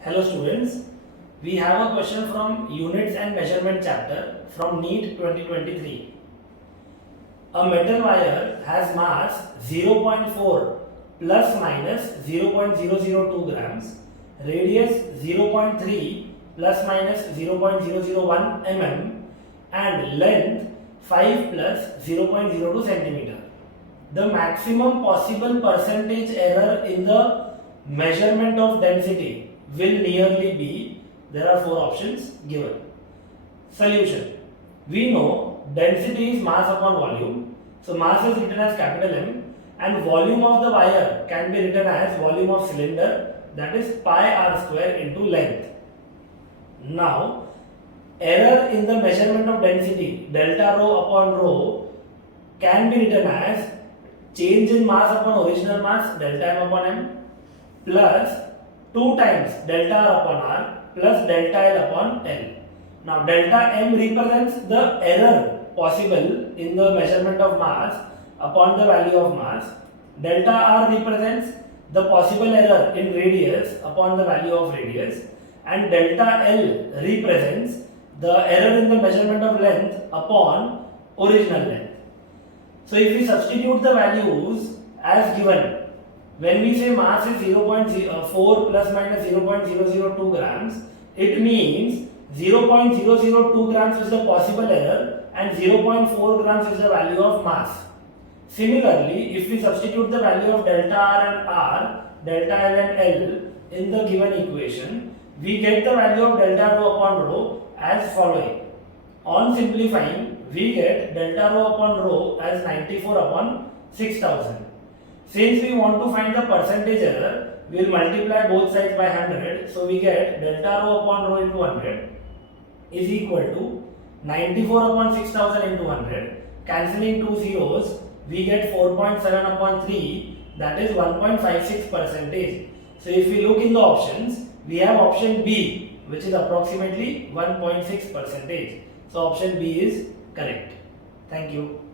Hello students, we have a question from Units and Measurement chapter from NEET 2023. A metal wire has mass 0.4 plus minus 0.002 grams, radius 0.3 plus minus 0.001 mm and length 5 plus 0.02 centimeter. The maximum possible percentage error in the measurement of density will nearly be, there are four options given. Solution. We know density is mass upon volume. So mass is written as capital M and volume of the wire can be written as volume of cylinder, that is pi r square into length. Now error in the measurement of density delta rho upon rho can be written as change in mass upon original mass delta m upon m plus 2 times delta r upon r plus delta L upon L. Now delta M represents the error possible in the measurement of mass upon the value of mass. Delta R represents the possible error in radius upon the value of radius, and delta L represents the error in the measurement of length upon original length. So if we substitute the values as given, when we say mass is 0.4 plus minus 0.002 grams, it means 0.002 grams is the possible error and 0.4 grams is the value of mass. Similarly, if we substitute the value of delta R and R, delta L and L in the given equation, we get the value of delta rho upon rho as following. On simplifying, we get delta rho upon rho as 94 upon 6000. Since we want to find the percentage error, we will multiply both sides by 100. So we get delta rho upon rho into 100 is equal to 94 upon 6000 into 100. Cancelling two zeros, we get 4.7 upon 3, that is 1.56 percentage. So if we look in the options, we have option B, which is approximately 1.6 percentage. So option B is correct. Thank you.